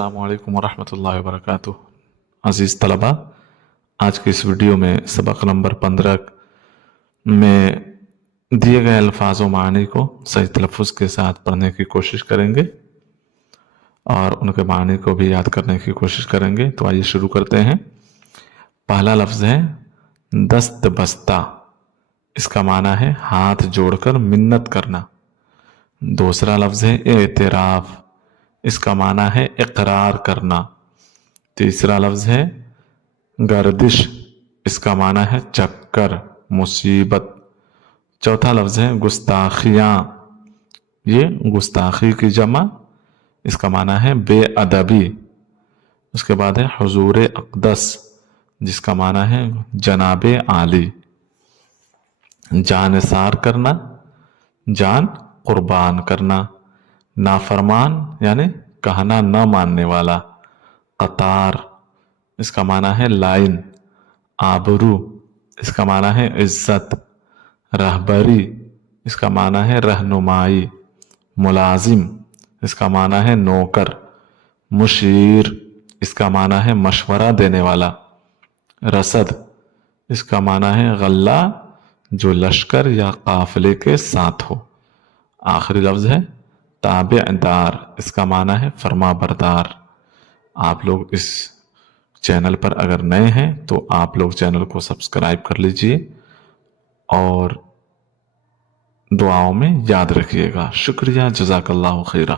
السلام علیکم ورحمۃ اللہ وبرکاتہ۔ عزیز طلبہ، آج کی اس ویڈیو میں سبق نمبر 15 میں دیے گئے الفاظ و معنی کو صحیح تلفظ کے ساتھ پڑھنے کی کوشش کریں گے اور ان کے معنی کو بھی یاد کرنے کی کوشش کریں گے۔ تو آئیے شروع کرتے ہیں۔ پہلا لفظ ہے دست بستہ، اس کا معنی ہے ہاتھ جوڑ کر منت کرنا۔ دوسرا لفظ ہے اعتراف، اس کا معنی ہے اقرار کرنا۔ تیسرا لفظ ہے گردش، اس کا معنی ہے چکر، مصیبت۔ چوتھا لفظ ہے گستاخیاں، یہ گستاخی کی جمع، اس کا معنی ہے بے ادبی۔ اس کے بعد ہے حضور اقدس، جس کا معنی ہے جناب عالی۔ جان نثار کرنا، جان قربان کرنا۔ نافرمان یعنی کہنا نہ ماننے والا۔ قطار، اس کا معنی ہے لائن۔ آبرو، اس کا معنی ہے عزت۔ رہبری، اس کا معنی ہے رہنمائی۔ ملازم، اس کا معنی ہے نوکر۔ مشیر، اس کا معنی ہے مشورہ دینے والا۔ رسد، اس کا معنی ہے غلہ جو لشکر یا قافلے کے ساتھ ہو۔ آخری لفظ ہے تابع دار، اس کا معنی ہے فرما بردار۔ آپ لوگ اس چینل پر اگر نئے ہیں تو آپ لوگ چینل کو سبسکرائب کر لیجئے اور دعاؤں میں یاد رکھیے گا۔ شکریہ، جزاک اللہ خیرہ۔